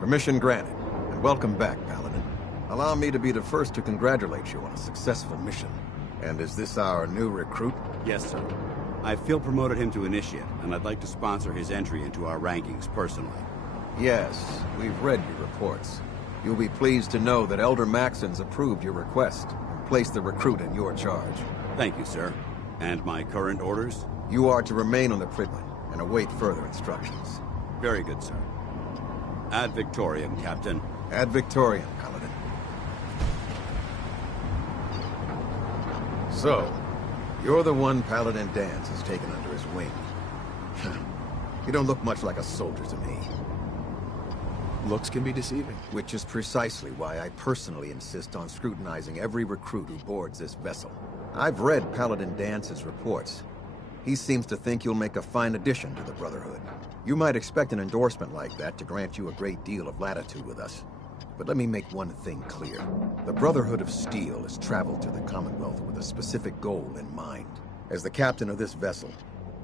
Permission granted, and welcome back, Paladin. Allow me to be the first to congratulate you on a successful mission. And is this our new recruit? Yes, sir. I feel promoted him to Initiate, and I'd like to sponsor his entry into our rankings personally. Yes, we've read your reports. You'll be pleased to know that Elder Maxon's approved your request and placed the recruit in your charge. Thank you, sir. And my current orders? You are to remain on the Pridlin and await further instructions. Very good, sir. Ad Victoriam, Captain. Ad Victoriam, Paladin. So, you're the one Paladin Danse has taken under his wing. You don't look much like a soldier to me. Looks can be deceiving. Which is precisely why I personally insist on scrutinizing every recruit who boards this vessel. I've read Paladin Danse's reports. He seems to think you'll make a fine addition to the Brotherhood. You might expect an endorsement like that to grant you a great deal of latitude with us. But let me make one thing clear. The Brotherhood of Steel has traveled to the Commonwealth with a specific goal in mind. As the captain of this vessel,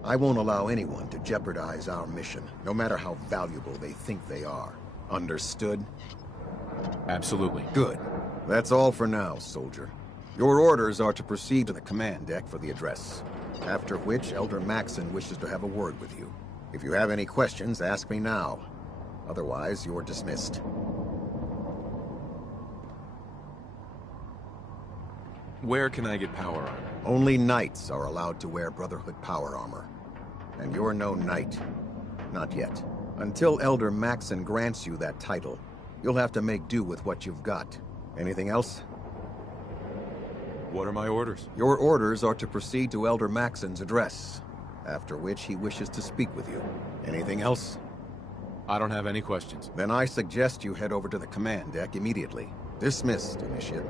I won't allow anyone to jeopardize our mission, no matter how valuable they think they are. Understood? Absolutely. Good. That's all for now, soldier. Your orders are to proceed to the command deck for the address. After which, Elder Maxon wishes to have a word with you. If you have any questions, ask me now. Otherwise, you're dismissed. Where can I get power armor? Only knights are allowed to wear Brotherhood power armor. And you're no knight. Not yet. Until Elder Maxon grants you that title, you'll have to make do with what you've got. Anything else? What are my orders? Your orders are to proceed to Elder Maxon's address, after which he wishes to speak with you. Anything else? I don't have any questions. Then I suggest you head over to the command deck immediately. Dismissed, Initiate.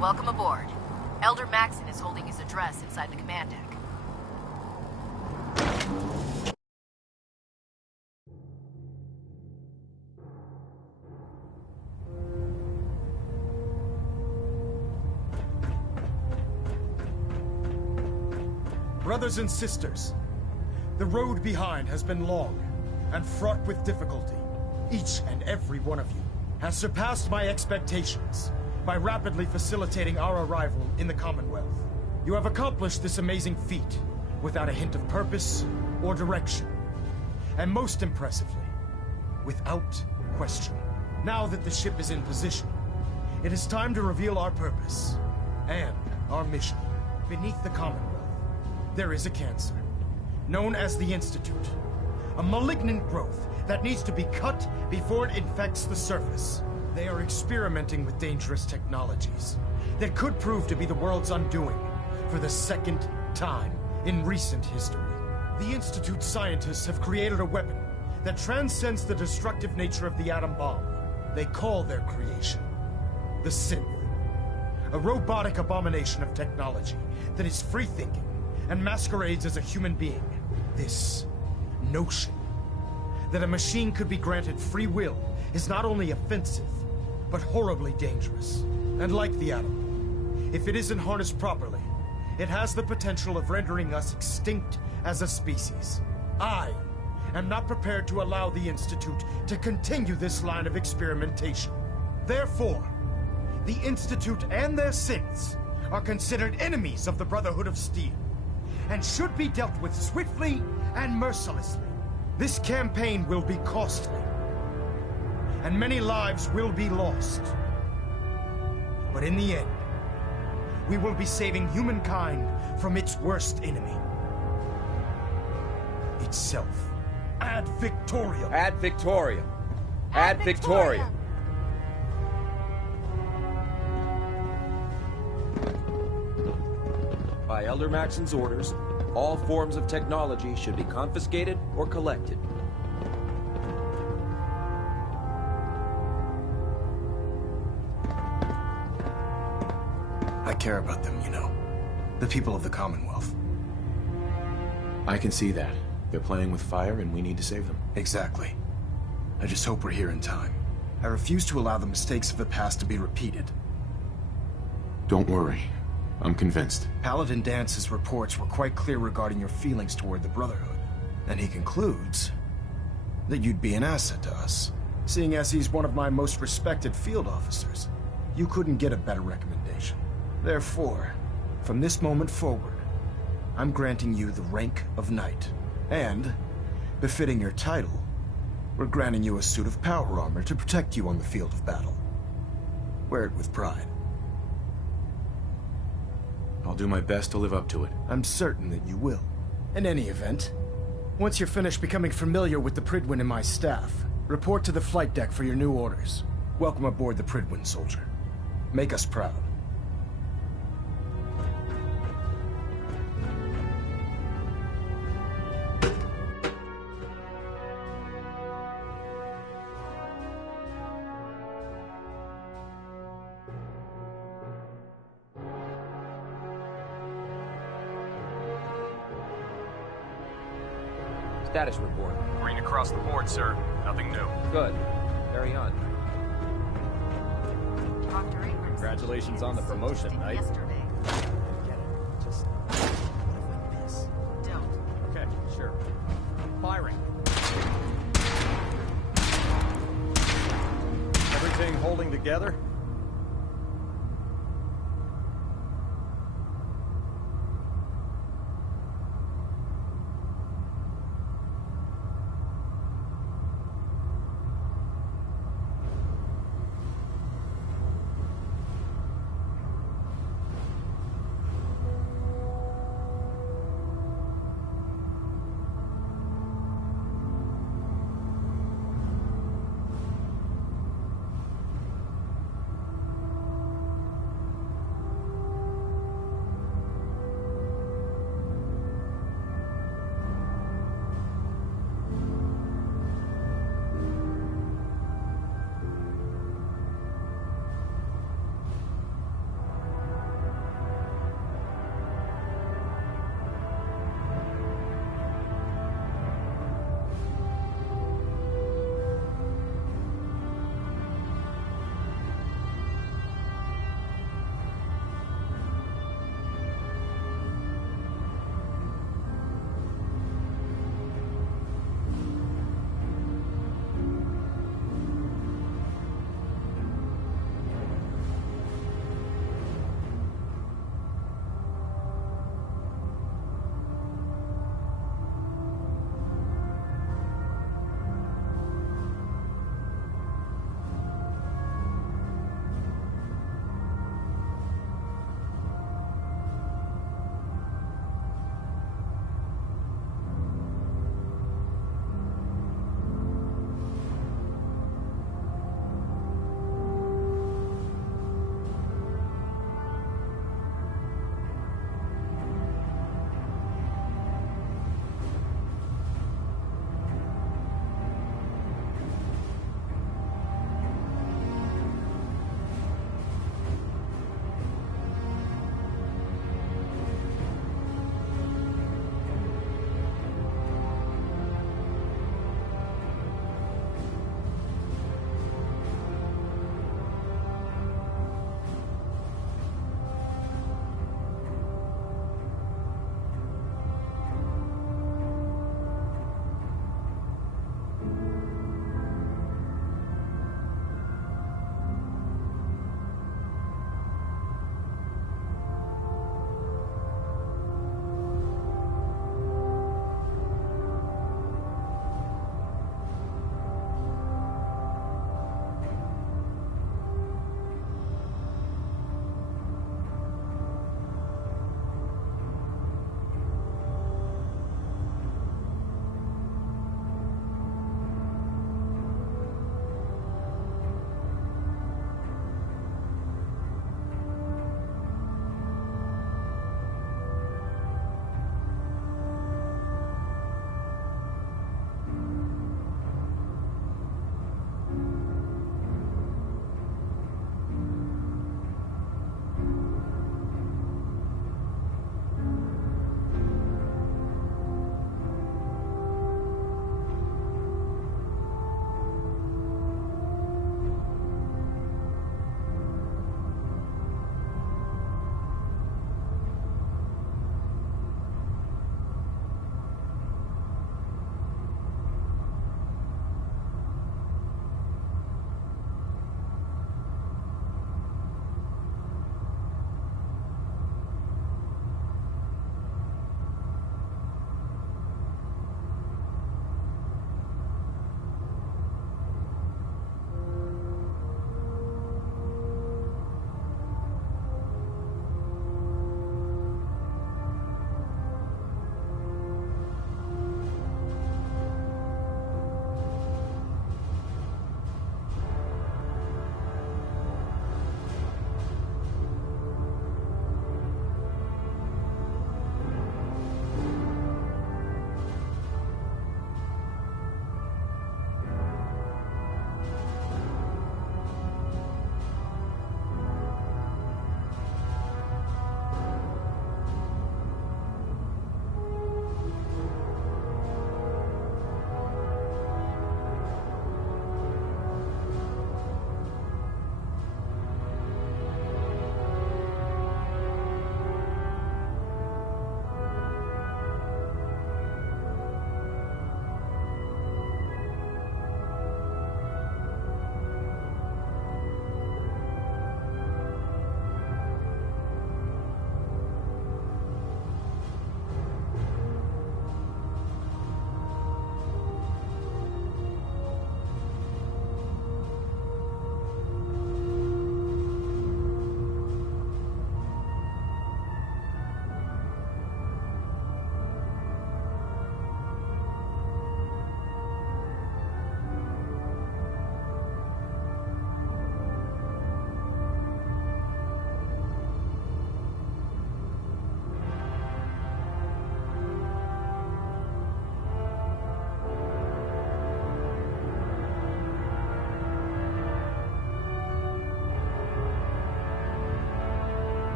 Welcome aboard. Elder Maxon is holding his address inside the command deck. Brothers and sisters, the road behind has been long and fraught with difficulty. Each and every one of you has surpassed my expectations by rapidly facilitating our arrival in the Commonwealth. You have accomplished this amazing feat without a hint of purpose or direction. And most impressively, without question. Now that the ship is in position, it is time to reveal our purpose and our mission. Beneath the Commonwealth, there is a cancer, known as the Institute. A malignant growth that needs to be cut before it infects the surface. They are experimenting with dangerous technologies that could prove to be the world's undoing for the second time in recent history. The Institute's scientists have created a weapon that transcends the destructive nature of the atom bomb. They call their creation the Synth. A robotic abomination of technology that is free-thinking and masquerades as a human being. This notion that a machine could be granted free will is not only offensive, but horribly dangerous. And like the atom, if it isn't harnessed properly, it has the potential of rendering us extinct as a species. I am not prepared to allow the Institute to continue this line of experimentation. Therefore, the Institute and their synths are considered enemies of the Brotherhood of Steel, and should be dealt with swiftly and mercilessly. This campaign will be costly, and many lives will be lost. But in the end, we will be saving humankind from its worst enemy. Itself. Ad Victoriam. Ad Victoriam. Ad Victoriam. By Elder Maxon's orders, all forms of technology should be confiscated or collected. I care about them, you know. The people of the Commonwealth. I can see that. They're playing with fire and we need to save them. Exactly. I just hope we're here in time. I refuse to allow the mistakes of the past to be repeated. Don't worry. I'm convinced. Paladin Dance's reports were quite clear regarding your feelings toward the Brotherhood. And he concludes that you'd be an asset to us. Seeing as he's one of my most respected field officers, you couldn't get a better recommendation. Therefore, from this moment forward, I'm granting you the rank of Knight. And, befitting your title, we're granting you a suit of power armor to protect you on the field of battle. Wear it with pride. I'll do my best to live up to it. I'm certain that you will. In any event, once you're finished becoming familiar with the Prydwen and my staff, report to the flight deck for your new orders. Welcome aboard the Prydwen, soldier. Make us proud. Status report. Green across the board, sir. Nothing new. Good. Carry on. Dr. Abrams. Congratulations on the promotion, Knight. Yesterday. Get it. Just miss. Don't. Okay, sure. Firing. Everything holding together?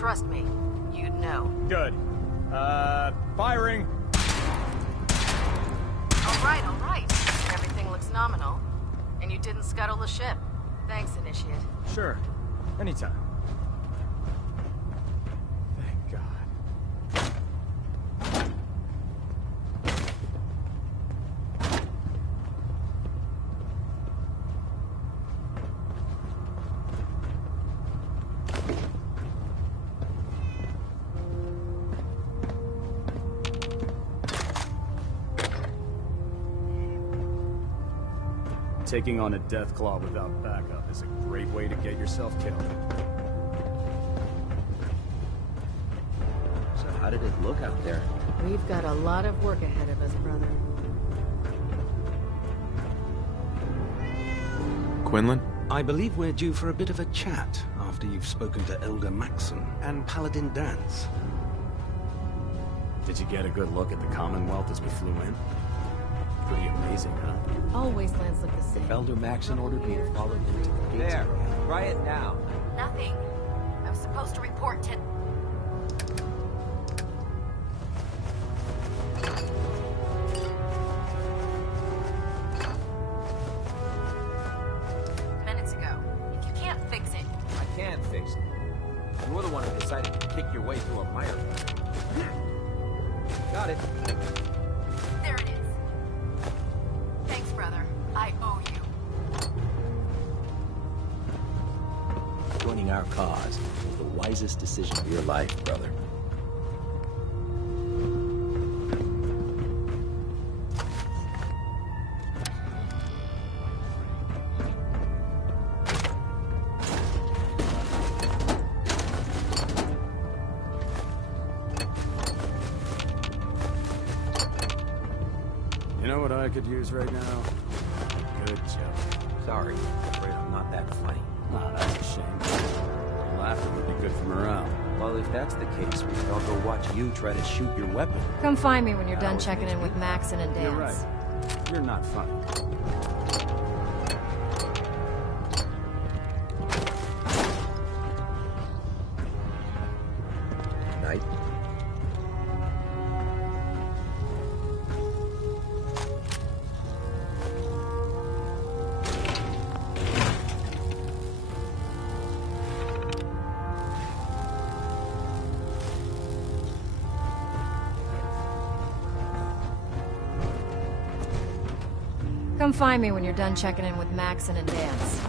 Trust me, you'd know. Good. Firing! All right. Everything looks nominal. And you didn't scuttle the ship. Thanks, Initiate. Sure. Anytime. Thank God. Taking on a Deathclaw without backup is a great way to get yourself killed. So how did it look out there? We've got a lot of work ahead of us, brother. Quinlan? I believe we're due for a bit of a chat after you've spoken to Elder Maxon and Paladin Danse. Did you get a good look at the Commonwealth as we flew in? Pretty amazing, huh? Always lands look the same. Elder Maxon ordered me to follow him to the gates. There, try it now. Nothing. I was supposed to report 10... minutes ago. If you can't fix it... I can fix it. You're the one who decided to kick your way through a mire. Got it. There it is. Thanks, brother. I owe you. Joining our cause was the wisest decision of your life, brother. You know what I could use right now? Good job. Sorry, I'm afraid I'm not that funny. Ah, that's a shame. Laughter would be good for morale. Well, if that's the case, we could all go watch you try to shoot your weapon. Come find me when you're done checking in with Maxon and Danse. You're right. You're not funny. Night. Come find me when you're done checking in with Maxon and Danse.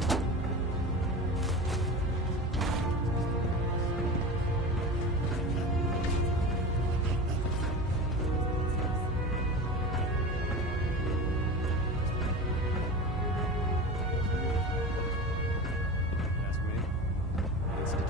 Ask me. It's time.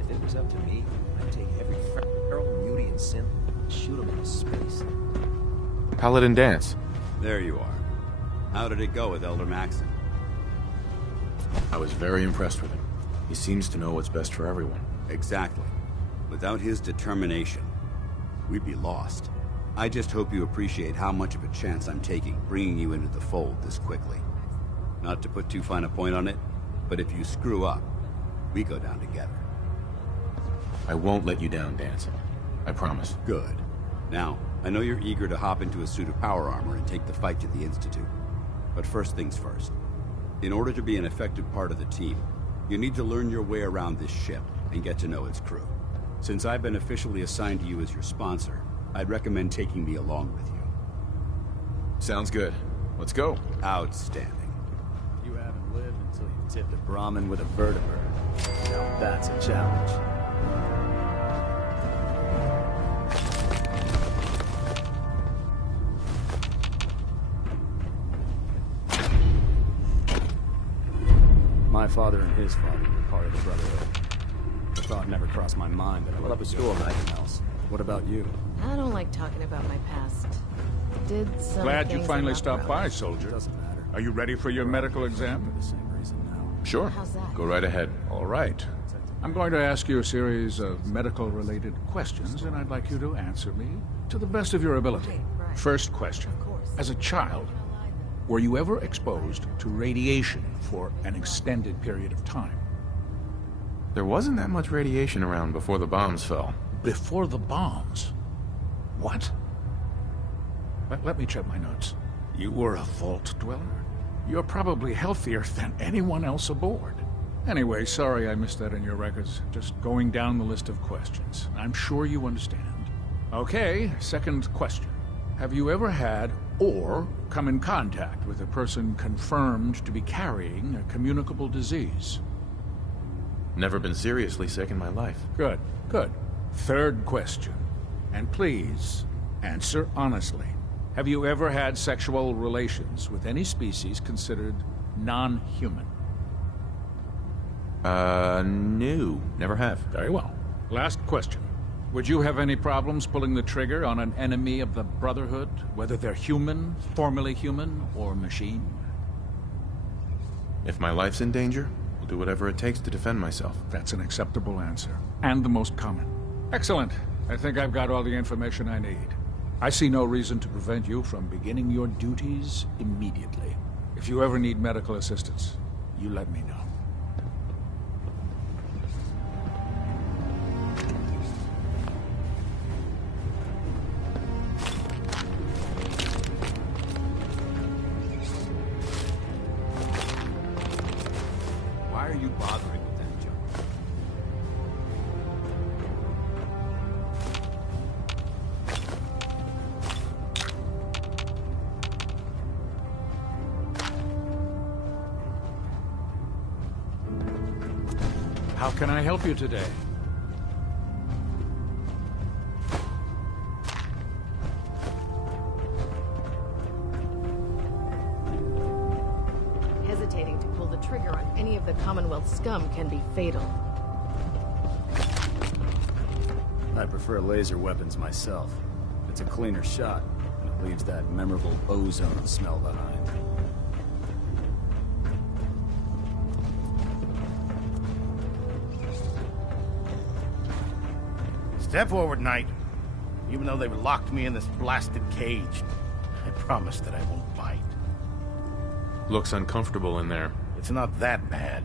If it was up to me, I'd take every feral, muty, and synth and shoot them into space. Paladin Danse. There you are. How did it go with Elder Maxon? I was very impressed with him. He seems to know what's best for everyone. Exactly. Without his determination, we'd be lost. I just hope you appreciate how much of a chance I'm taking bringing you into the fold this quickly. Not to put too fine a point on it, but if you screw up, we go down together. I won't let you down, Danse. I promise. Good. Now, I know you're eager to hop into a suit of power armor and take the fight to the Institute. But first things first. In order to be an effective part of the team, you need to learn your way around this ship and get to know its crew. Since I've been officially assigned to you as your sponsor, I'd recommend taking me along with you. Sounds good. Let's go. Outstanding. You haven't lived until you tipped a Brahmin with a vertebrae. Now that's a challenge. My father and his father were part of the Brotherhood. The thought never crossed my mind that I Pull would up be a doing stool, Mike. anything else. What about you? I don't like talking about my past. Did some Glad you things finally I'm not stopped proud by, of. soldier. Doesn't matter. Are you ready for your medical exam? For the same reason now. Sure. How's that? Go right ahead. All right. I'm going to ask you a series of medical-related questions, and I'd like you to answer me to the best of your ability. Right. First question. Of course. As a child, were you ever exposed to radiation for an extended period of time? There wasn't that much radiation around before the bombs fell. Before the bombs? What? Let me check my notes. You were a vault dweller? You're probably healthier than anyone else aboard. Anyway, sorry I missed that in your records. Just going down the list of questions. I'm sure you understand. Okay, second question. Have you ever had or come in contact with a person confirmed to be carrying a communicable disease? Never been seriously sick in my life. Good, good. Third question. And please, answer honestly. Have you ever had sexual relations with any species considered non-human? No. Never have. Very well. Last question. Would you have any problems pulling the trigger on an enemy of the Brotherhood, whether they're human, formerly human, or machine? If my life's in danger, I'll do whatever it takes to defend myself. That's an acceptable answer, and the most common. Excellent. I think I've got all the information I need. I see no reason to prevent you from beginning your duties immediately. If you ever need medical assistance, you let me know. Why are you bothering with that junk? How can I help you today? Hesitating to pull the trigger on any of the Commonwealth scum can be fatal. I prefer laser weapons myself. It's a cleaner shot, and it leaves that memorable ozone smell behind. Step forward, Knight. Even though they've locked me in this blasted cage, I promise that I won't bite. Looks uncomfortable in there. It's not that bad.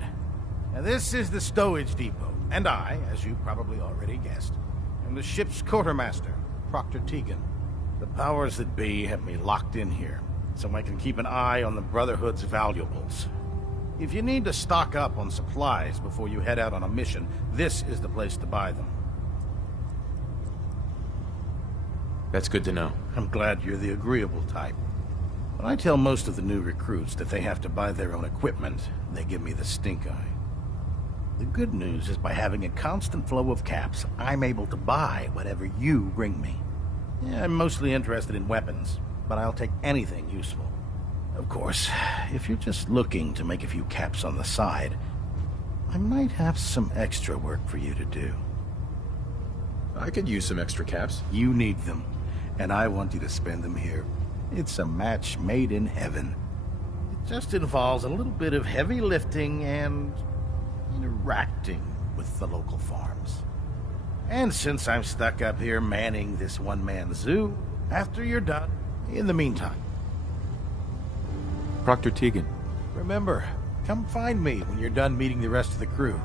Now, this is the stowage depot, and I, as you probably already guessed, am the ship's quartermaster, Proctor Tegan. The powers that be have me locked in here, so I can keep an eye on the Brotherhood's valuables. If you need to stock up on supplies before you head out on a mission, this is the place to buy them. That's good to know. I'm glad you're the agreeable type. When I tell most of the new recruits that they have to buy their own equipment, they give me the stink eye. The good news is by having a constant flow of caps, I'm able to buy whatever you bring me. Yeah, I'm mostly interested in weapons, but I'll take anything useful. Of course, if you're just looking to make a few caps on the side, I might have some extra work for you to do. I could use some extra caps. You need them, and I want you to spend them here. It's a match made in heaven. It just involves a little bit of heavy lifting and interacting with the local farms. And since I'm stuck up here manning this one-man zoo, after you're done, in the meantime, Proctor Tegan. remember, come find me when you're done meeting the rest of the crew.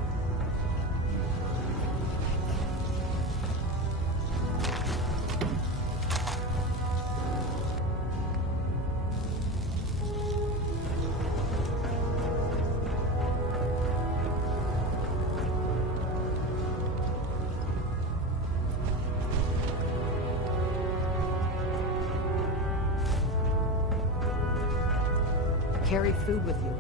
Carry food with you.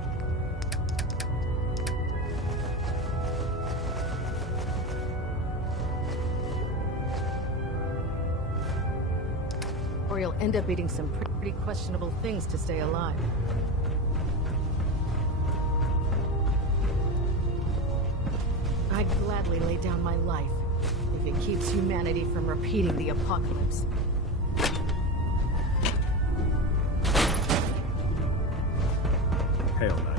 Or you'll end up eating some pretty questionable things to stay alive. I'd gladly lay down my life if it keeps humanity from repeating the apocalypse. Hail, Knight.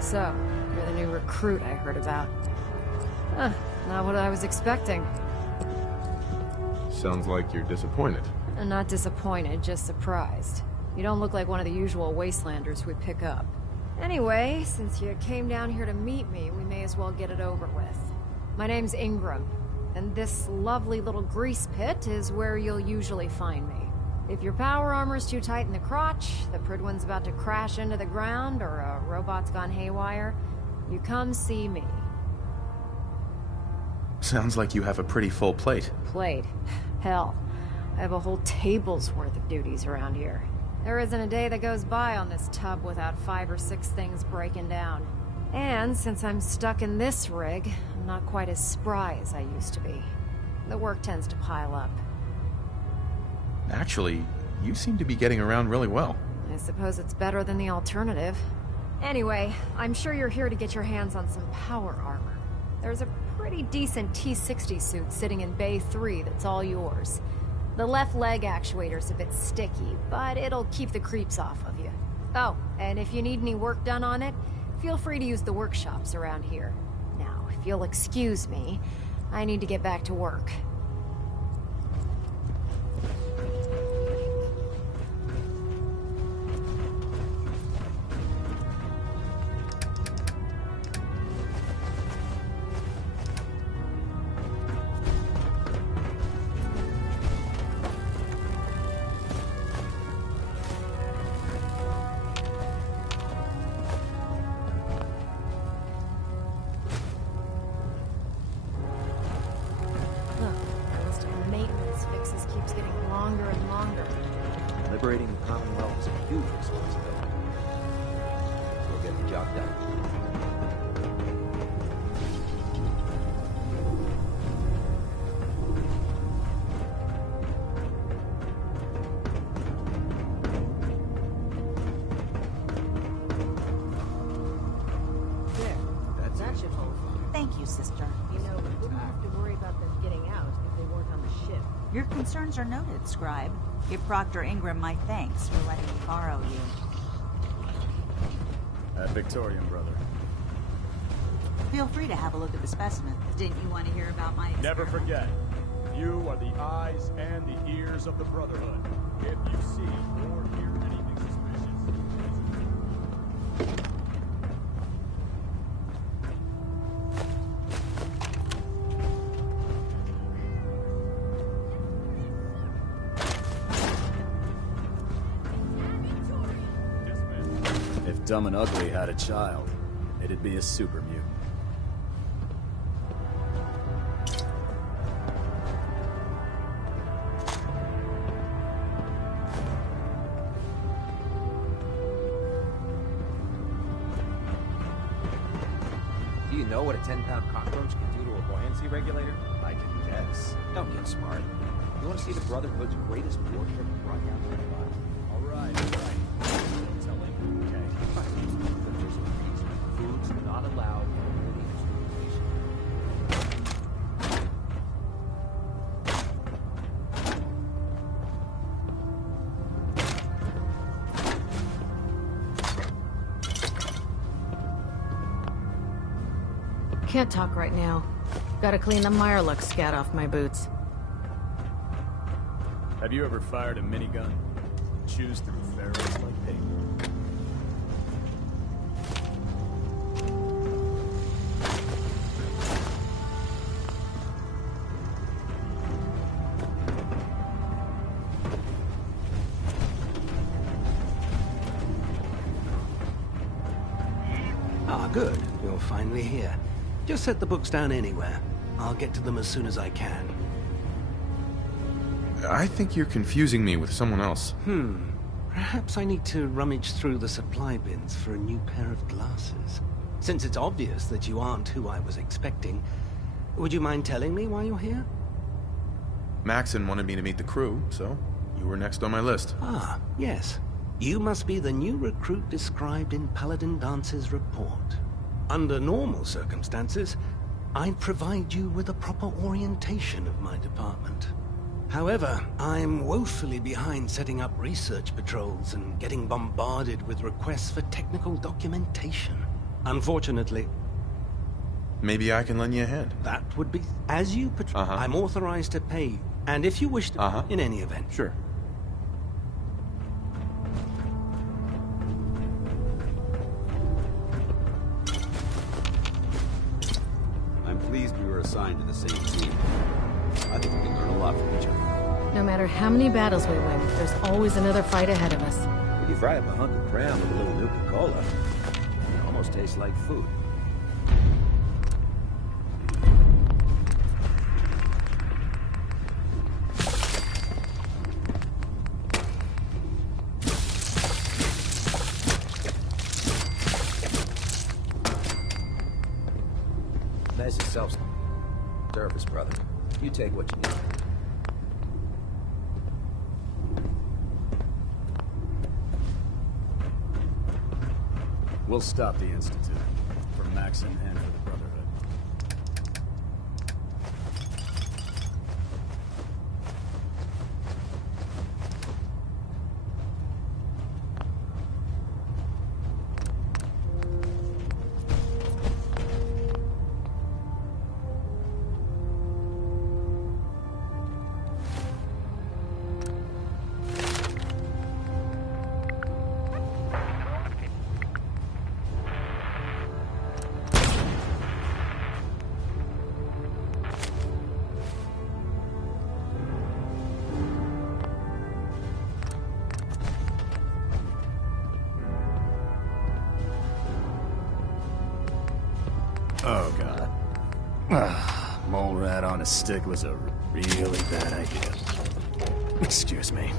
So, you're the new recruit I heard about. Huh, not what I was expecting. Sounds like you're disappointed. I'm not disappointed, just surprised. You don't look like one of the usual wastelanders we pick up. Anyway, since you came down here to meet me, we may as well get it over with. My name's Ingram, and this lovely little grease pit is where you'll usually find me. If your power armor's too tight in the crotch, the Prydwen's about to crash into the ground, or a robot's gone haywire, you come see me. Sounds like you have a pretty full plate. Plate? Hell, I have a whole table's worth of duties around here. There isn't a day that goes by on this tub without 5 or 6 things breaking down. And since I'm stuck in this rig, I'm not quite as spry as I used to be. The work tends to pile up. Actually, you seem to be getting around really well. I suppose it's better than the alternative. Anyway, I'm sure you're here to get your hands on some power armor. There's a pretty decent T-60 suit sitting in Bay 3 that's all yours. The left leg actuator's a bit sticky, but it'll keep the creeps off of you. Oh, and if you need any work done on it, feel free to use the workshops around here. Now, if you'll excuse me, I need to get back to work. Liberating the Commonwealth is a huge responsibility. We'll get the job done. There. That should hold. Thank you, sister. You know, we wouldn't have to worry about them getting out if they weren't on the ship. Your concerns are noted, Scribe. Give Proctor Ingram my thanks for letting me borrow you. Victorian, brother. Feel free to have a look at the specimen. Didn't you want to hear about my experiment? Never forget, you are the eyes and the ears of the Brotherhood. If you see or hear anything suspicious... If Dumb and Ugly had a child, it'd be a super mutant. Do you know what a 10-pound cockroach can do to a buoyancy regulator? I can guess. Don't get smart. You want to see the Brotherhood's greatest warship broadcast? All right. Tell him. Okay. There's a reason food's not allowed in the instrumentation. Can't talk right now. Gotta clean the Mirelux scat off my boots. Have you ever fired a minigun? Choose through ferrets like pig. Ah, good. You're finally here. Just set the books down anywhere. I'll get to them as soon as I can. I think you're confusing me with someone else. Perhaps I need to rummage through the supply bins for a new pair of glasses. Since it's obvious that you aren't who I was expecting, would you mind telling me why you're here? Maxon wanted me to meet the crew, so you were next on my list. Ah, yes. You must be the new recruit described in Paladin Dance's report. Under normal circumstances, I'd provide you with a proper orientation of my department. However, I'm woefully behind setting up research patrols and getting bombarded with requests for technical documentation. Unfortunately... Maybe I can lend you a hand. That would be... As you patrol, I'm authorized to pay you. And if you wish to... In any event. Sure. I'm pleased we were assigned to the same team. I think we can learn a lot from each other. No matter how many battles we win, there's always another fight ahead of us. When you fry up a hunk of crab with a little Nuka-Cola, it almost tastes like food. Nice and self-service, brother. You take what you need. We'll stop the Institute. For Maxon and for the Brotherhood. Oh, God. Mole rat on a stick was a really bad idea. Excuse me.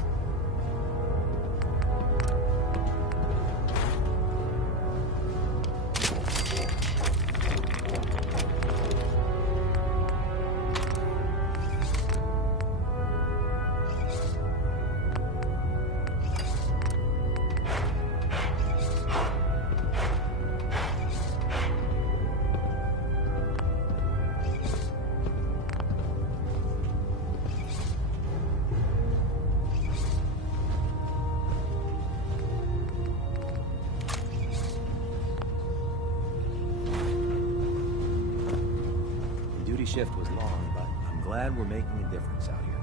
Shift was long, but I'm glad we're making a difference out here.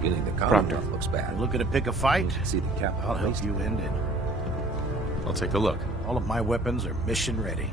Feeling the Commonwealth looks bad. You're looking to pick a fight? See the cap. I'll help you end it. I'll take a look. All of my weapons are mission ready.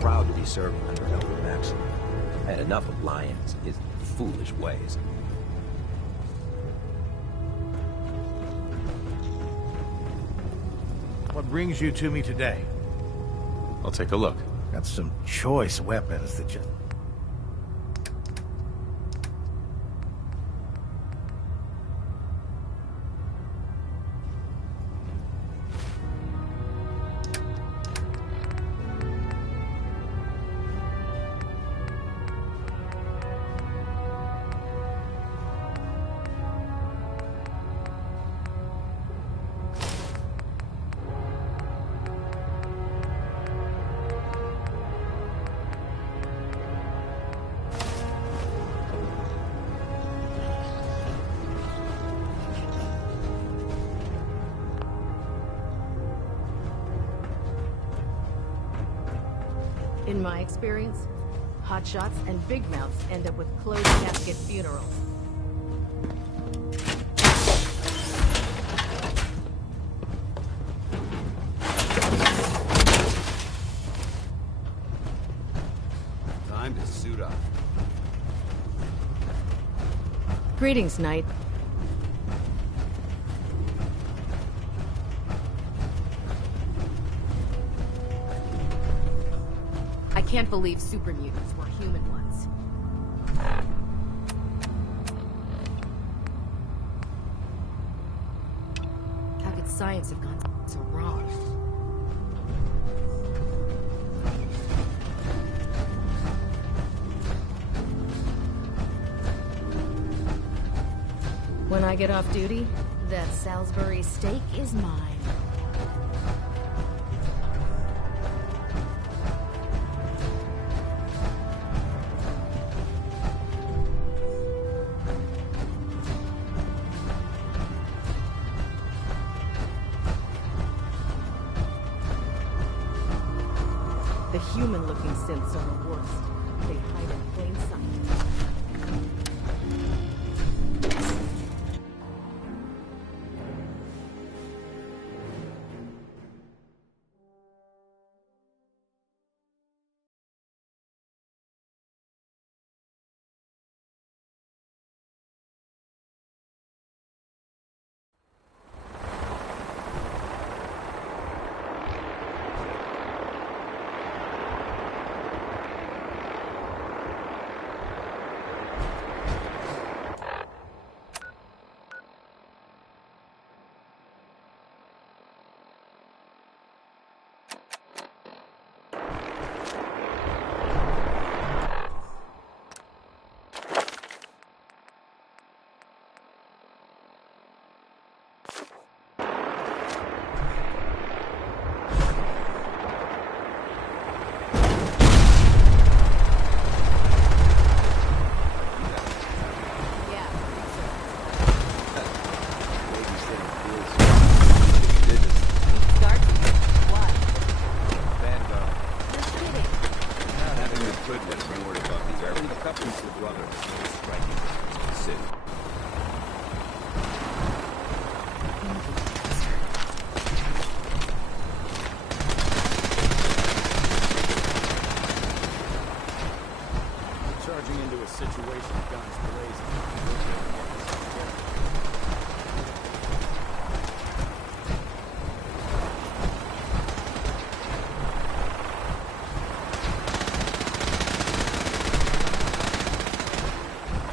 Proud to be serving under Elder Maxon. I had enough of Lyons and his foolish ways. What brings you to me today? I'll take a look. Got some choice weapons that just... In my experience, hotshots and big mouths end up with closed casket funerals. Time to suit up. Greetings, Knight. I can't believe super mutants were human ones. How could science have gone so wrong? When I get off duty, that Salisbury steak is mine. The human-looking synths are the worst. They hide in plain sight.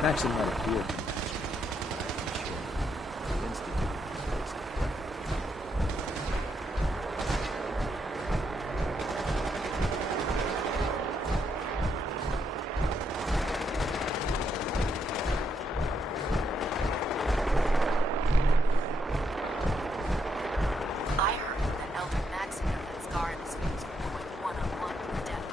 Maxim might appear. I heard that Elder Maxim and his guards was going one-on-one with the devil.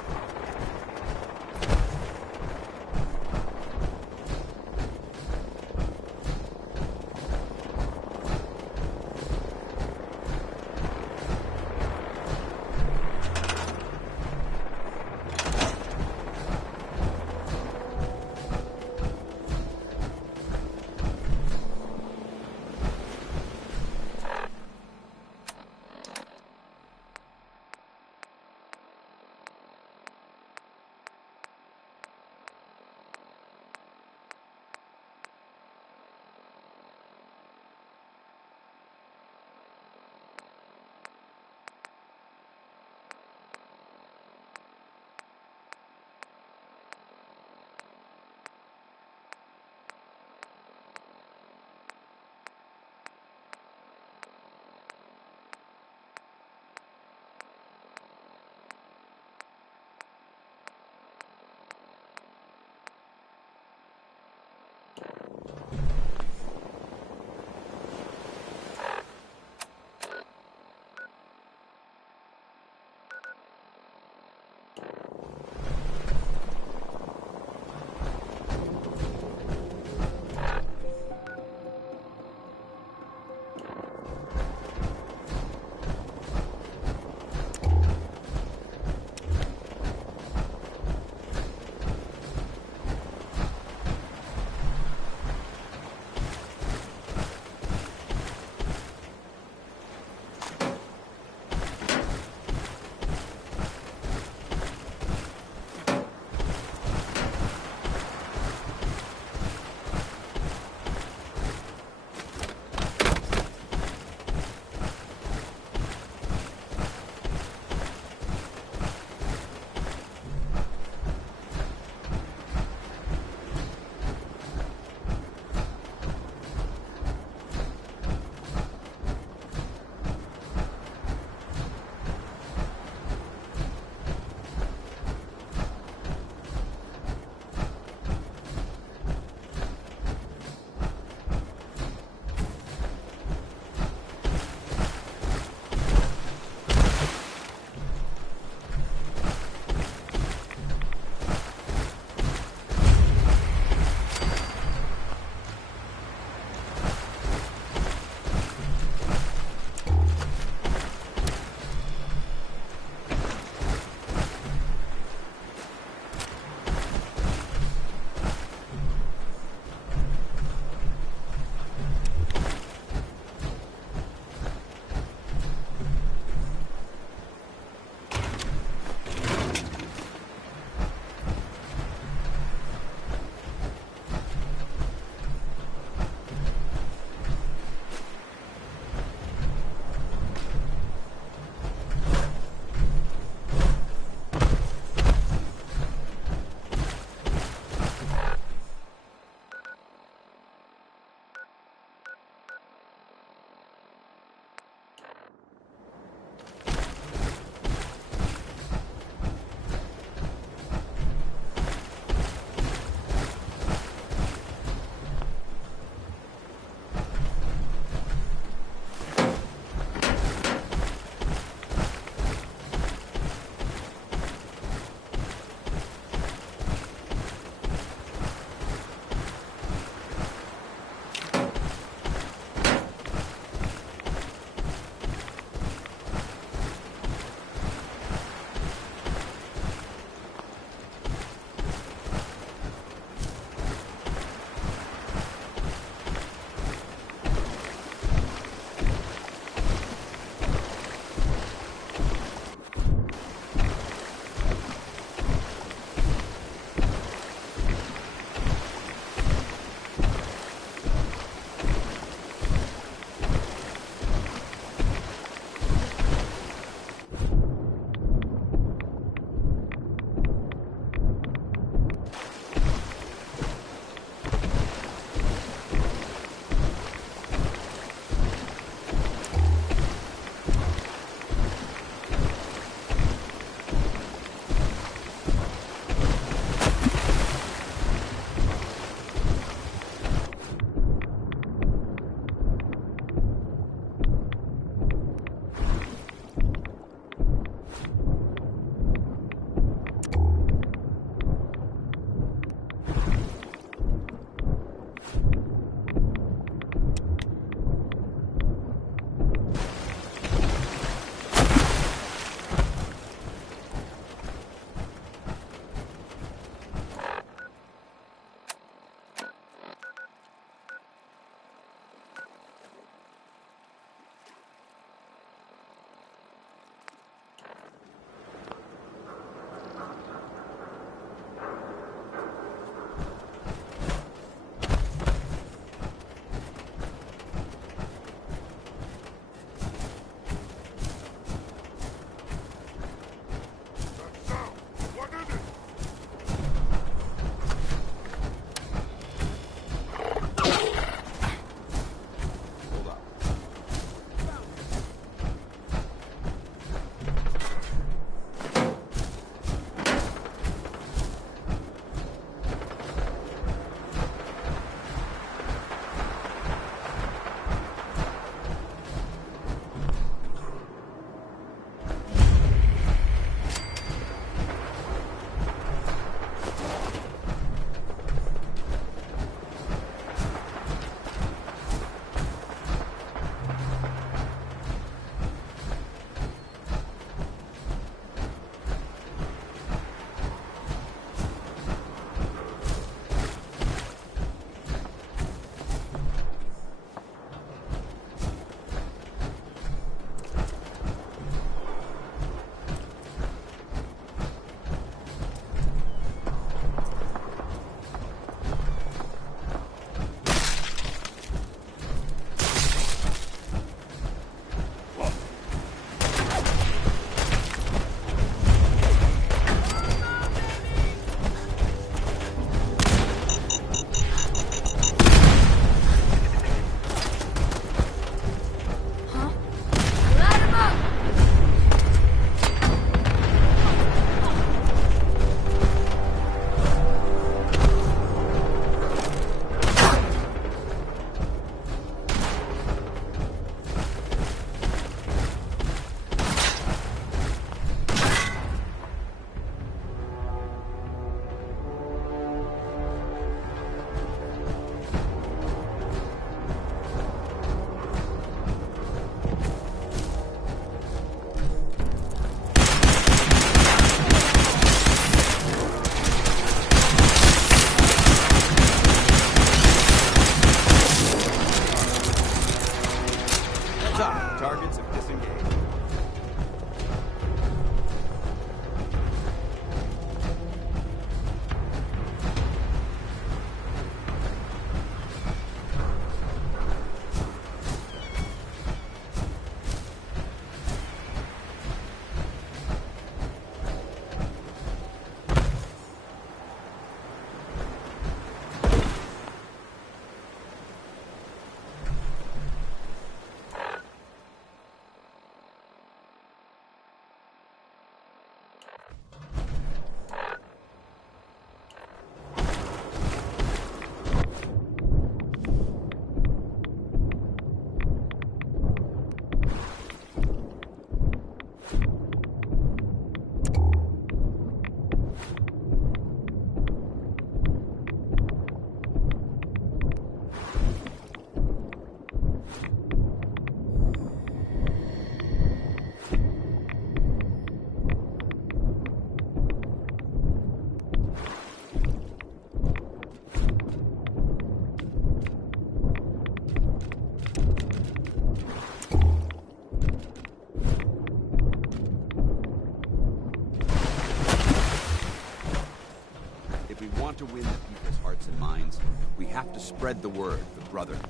want to win the people's hearts and minds, we have to spread the word, the Brotherhood,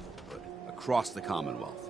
across the Commonwealth.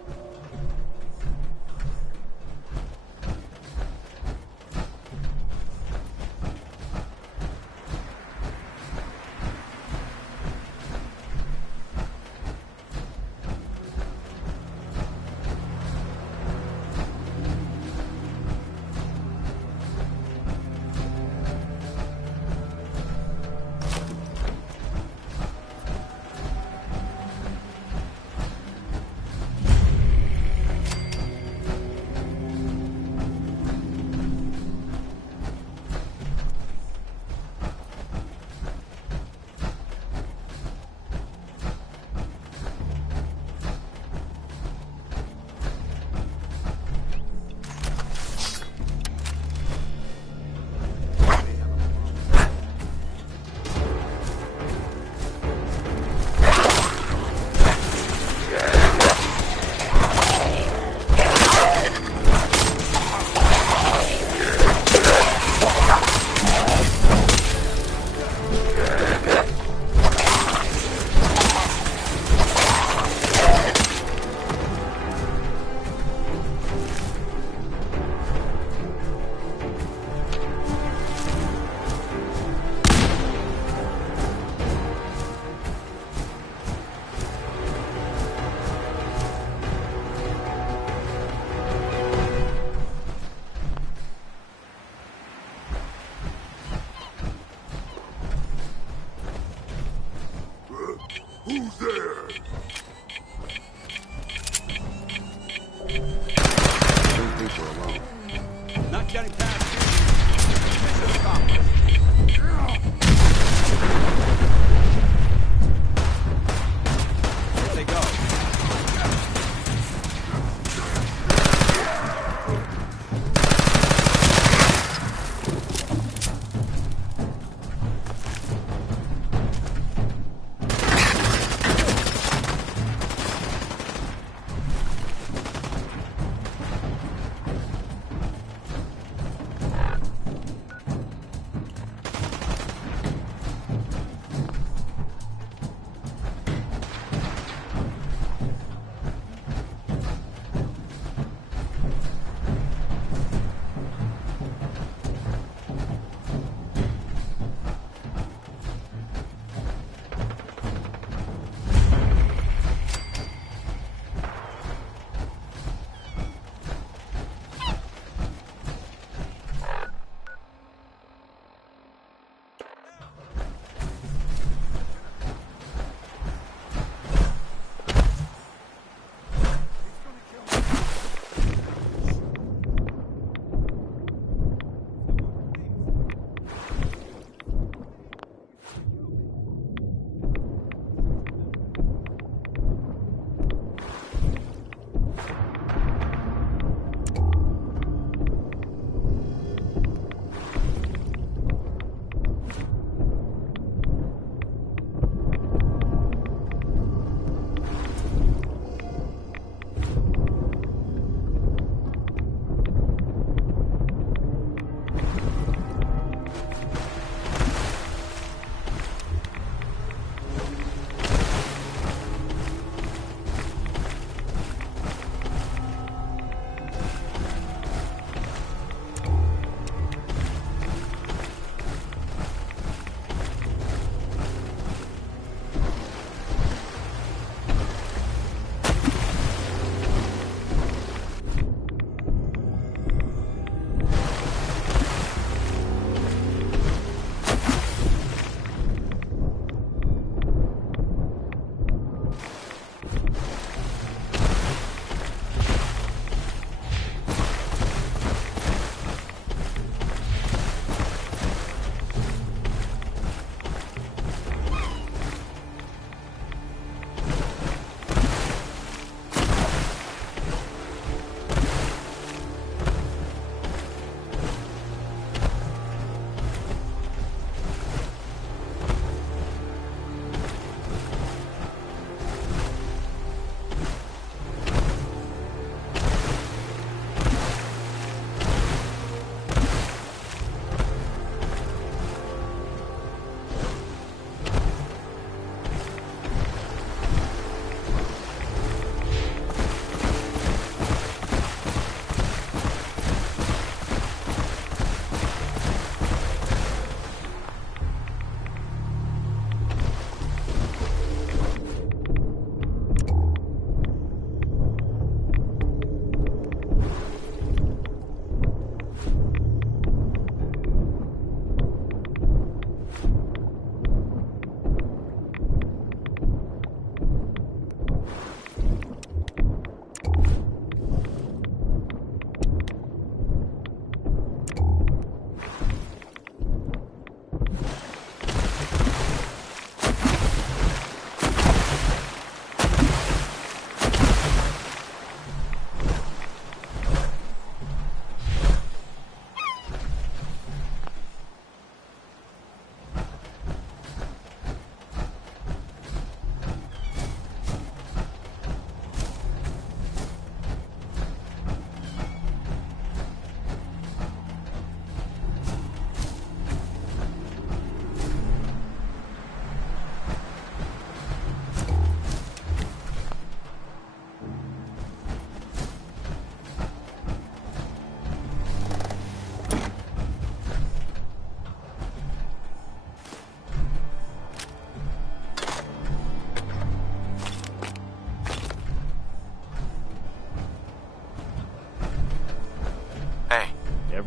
Who's there? Those people are alone. Not getting past you. Mission accomplished. Here they go.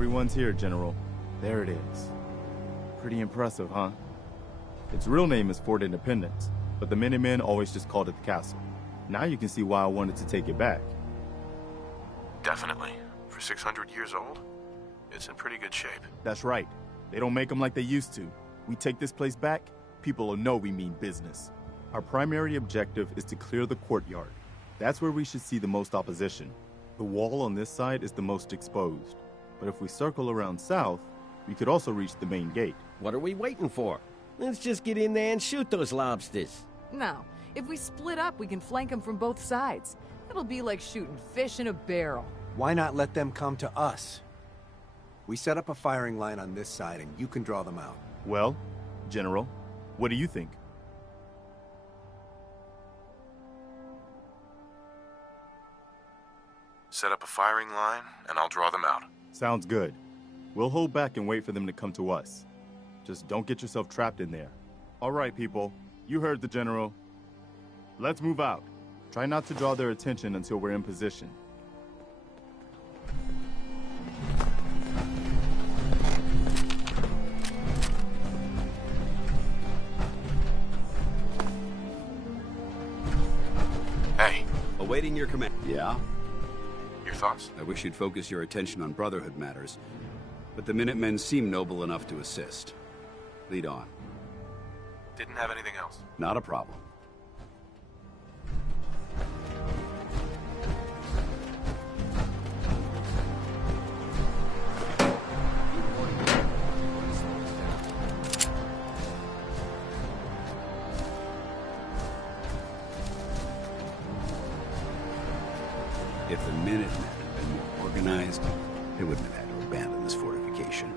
Everyone's here, General. There it is. Pretty impressive, huh? Its real name is Fort Independence, but the Minutemen always just called it the castle. Now you can see why I wanted to take it back. Definitely. For 600 years old, it's in pretty good shape. That's right. They don't make them like they used to. We take this place back, people will know we mean business. Our primary objective is to clear the courtyard. That's where we should see the most opposition. The wall on this side is the most exposed. But if we circle around south, we could also reach the main gate. What are we waiting for? Let's just get in there and shoot those lobsters. No. If we split up, we can flank them from both sides. It'll be like shooting fish in a barrel. Why not let them come to us? We set up a firing line on this side, and you can draw them out. Well, General, what do you think? Set up a firing line, and I'll draw them out. Sounds good. We'll hold back and wait for them to come to us. Just don't get yourself trapped in there. All right, people. You heard the General. Let's move out. Try not to draw their attention until we're in position. Hey. Awaiting your command. Yeah? Your thoughts? I wish you'd focus your attention on Brotherhood matters, but the Minutemen seem noble enough to assist. Lead on. Didn't have anything else. Not a problem. If the Minutemen had been more organized, they wouldn't have had to abandon this fortification.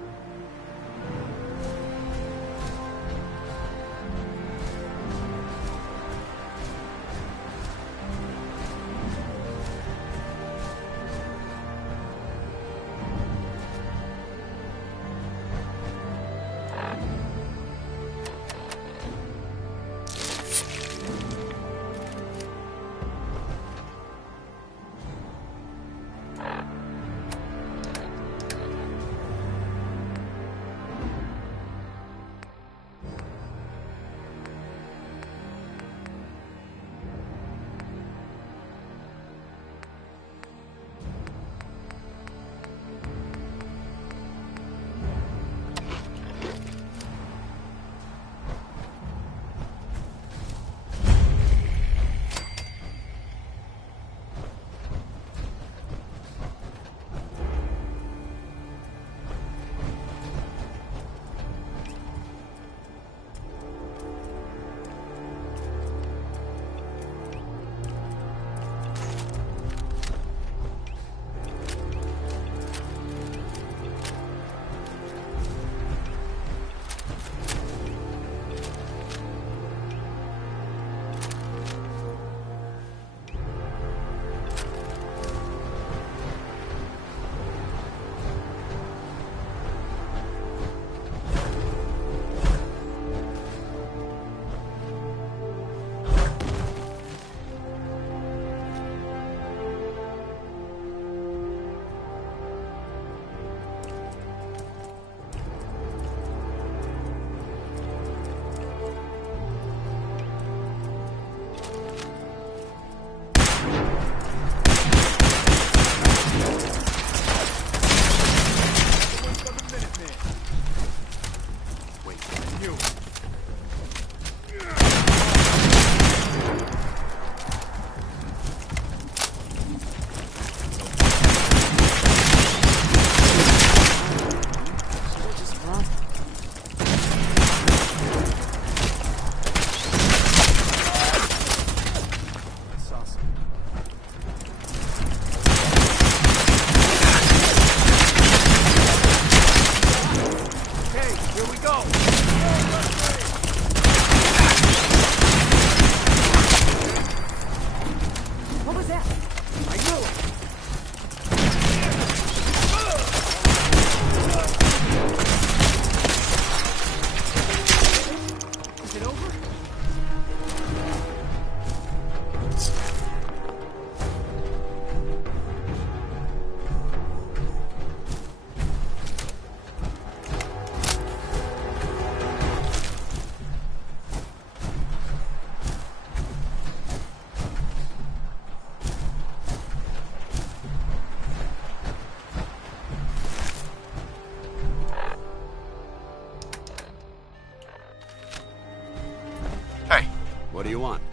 Here we go! What do you want?